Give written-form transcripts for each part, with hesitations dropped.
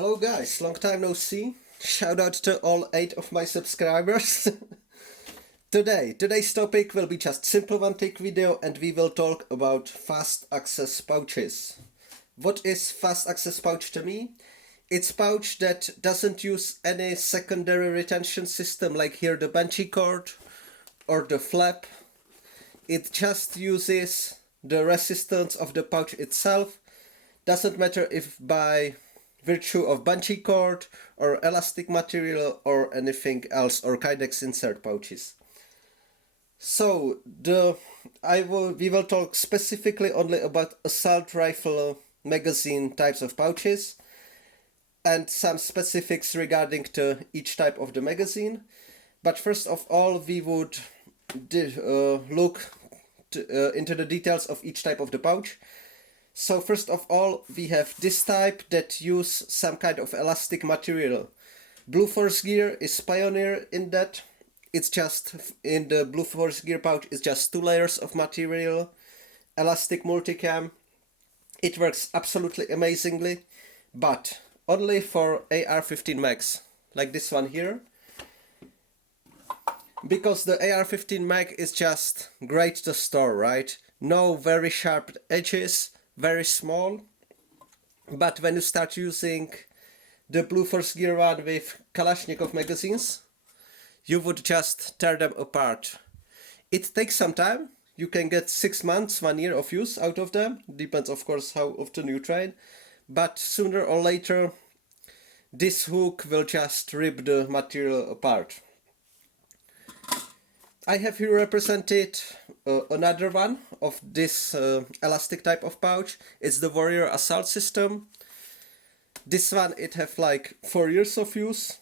Hello guys, long time no see. Shout out to all 8 of my subscribers. Today's topic will be just simple one take video and we will talk about Fast Acces pouches. What is Fast Acces pouch to me? It's pouch that doesn't use any secondary retention system like here the bungee cord or the flap. It just uses the resistance of the pouch itself. Doesn't matter if by virtue of bungee cord or elastic material or anything else or Kydex insert pouches. So we will talk specifically only about assault rifle magazine types of pouches and some specifics regarding to each type of the magazine. But first of all, we would look into the details of each type of the pouch. So first of all, we have this type that use some kind of elastic material. Blue Force Gear is pioneer in that. It's just, in the Blue Force Gear pouch, it's just 2 layers of material, elastic multicam. It works absolutely amazingly, but only for AR-15 mags, like this one here. Because the AR-15 mag is just great to store, right? No very sharp edges, very small, but when you start using the Blue Force Gear one with Kalashnikov magazines, you would just tear them apart. It takes some time. You can get 6 months, 1 year of use out of them. Depends, of course, how often you train. But sooner or later, this hook will just rip the material apart. I have here represented another one of this elastic type of pouch. It's the Warrior Assault System. This one, it have like 4 years of use.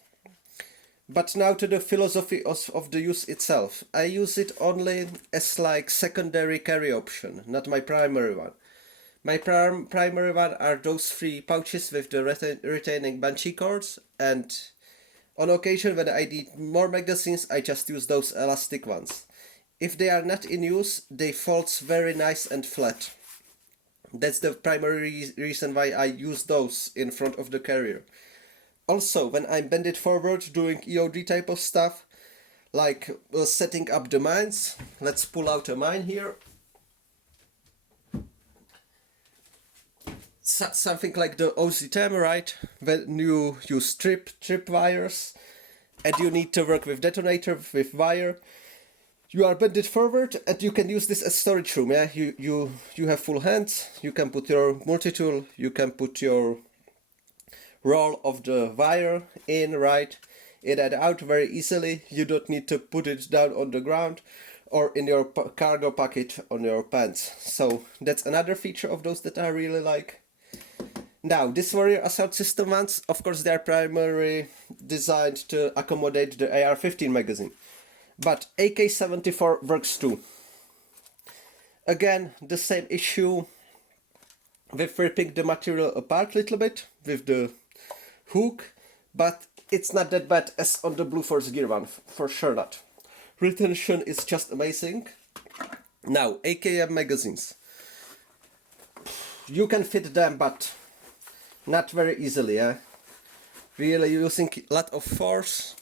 But now to the philosophy of the use itself. I use it only as like secondary carry option, not my primary one. My primary one are those 3 pouches with the retaining bungee cords, and on occasion when I need more magazines, I just use those elastic ones. If they are not in use, they fold very nice and flat. That's the primary reason why I use those in front of the carrier. Also, when I bend it forward doing EOD type of stuff, like setting up the mines, let's pull out a mine here. Something like the OZ10, right? When you use trip wires and you need to work with detonator, with wire, you are bended forward and you can use this as storage room. Yeah, you have full hands, you can put your multi-tool, you can put your roll of the wire in, right, in and out very easily. You don't need to put it down on the ground or in your cargo pocket on your pants. So that's another feature of those that I really like. Now, this Warrior Assault System ones, of course, they are primarily designed to accommodate the AR-15 magazine. But AK-74 works too. Again, the same issue with ripping the material apart a little bit with the hook, but it's not that bad as on the Blue Force Gear one, for sure not. Retention is just amazing. Now, AKM magazines. You can fit them, but not very easily, yeah? Really using a lot of force.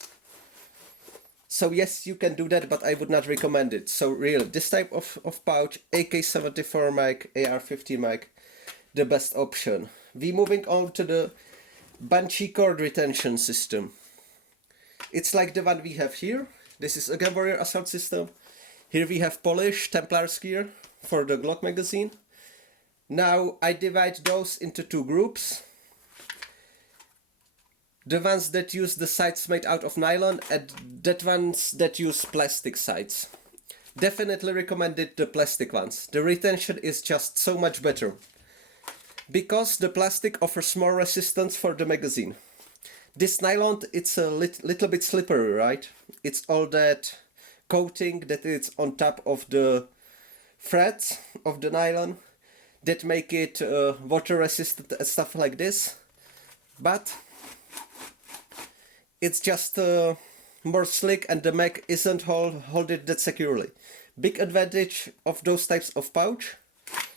So yes, you can do that, but I would not recommend it. So really, this type of pouch, AK-74 mag, AR-15 mag, the best option. We moving on to the bungee cord retention system. It's like the one we have here. This is again Warrior Assault System. Here we have Polish Templar's gear for the Glock magazine. Now I divide those into 2 groups. The ones that use the sides made out of nylon and the ones that use plastic sides. Definitely recommended the plastic ones. The retention is just so much better. Because the plastic offers more resistance for the magazine. This nylon, it's a little bit slippery, right? It's all that coating that is on top of the threads of the nylon that make it water resistant and stuff like this. But it's just more slick and the mag isn't hold it that securely. Big advantage of those types of pouch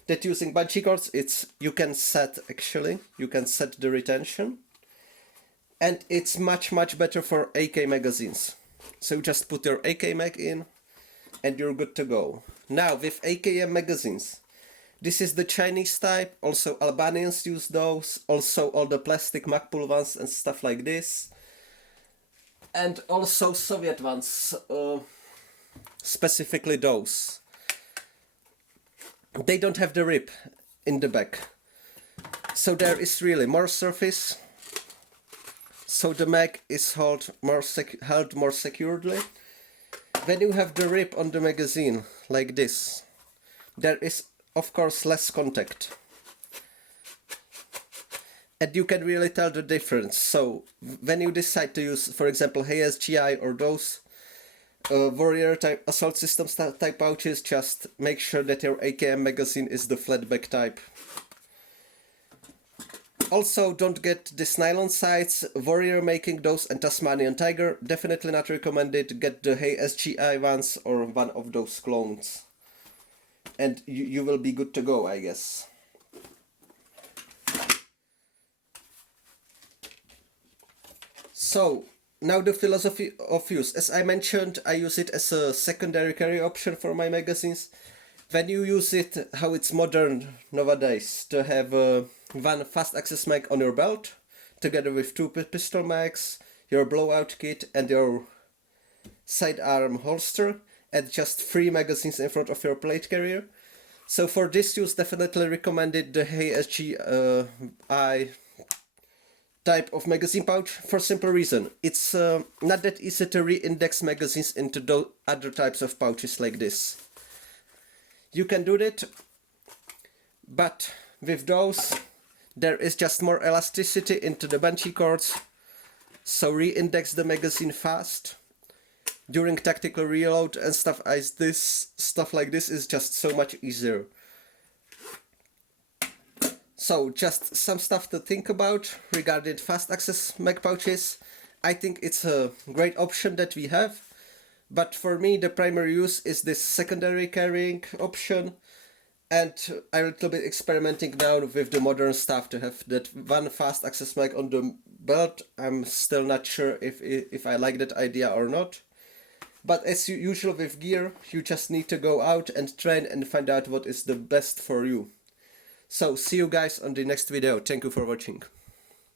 that using bungee cords, you can set the retention. and it's much better for AK magazines. So just put your AK mag in and you're good to go. Now with AKM magazines, this is the Chinese type, also Albanians use those, also all the plastic Magpul ones and stuff like this, and also Soviet ones, specifically those. They don't have the rip in the back, so there is really more surface, so the mag is held more securely. When you have the rip on the magazine like this, there is of course less contact, and you can really tell the difference. So when you decide to use, for example, HSGI or those warrior type assault systems type pouches, just make sure that your AKM magazine is the flat back type. Also, don't get this nylon sights. Warrior making those and Tasmanian Tiger, definitely not recommended. Get the HSGI ones or one of those clones, and you will be good to go, I guess. So now the philosophy of use. As I mentioned, I use it as a secondary carry option for my magazines. When you use it, how it's modern nowadays, to have one Fast Acces mag on your belt, together with two pistol mags, your blowout kit and your sidearm holster, and just 3 magazines in front of your plate carrier. So for this use, definitely recommended the HSGI type of magazine pouch, for simple reason. It's not that easy to re-index magazines into other types of pouches like this. You can do that, but with those there is just more elasticity into the bungee cords, so re-index the magazine fast during tactical reload and stuff like this is just so much easier. So just some stuff to think about regarding Fast Acces mag pouches. I think it's a great option that we have, but for me the primary use is this secondary carrying option, and I'm a little bit experimenting now with the modern stuff to have that one Fast Acces mag on the belt. I'm still not sure if I like that idea or not. But as usual with gear, you just need to go out and train and find out what is the best for you. So see you guys on the next video. Thank you for watching.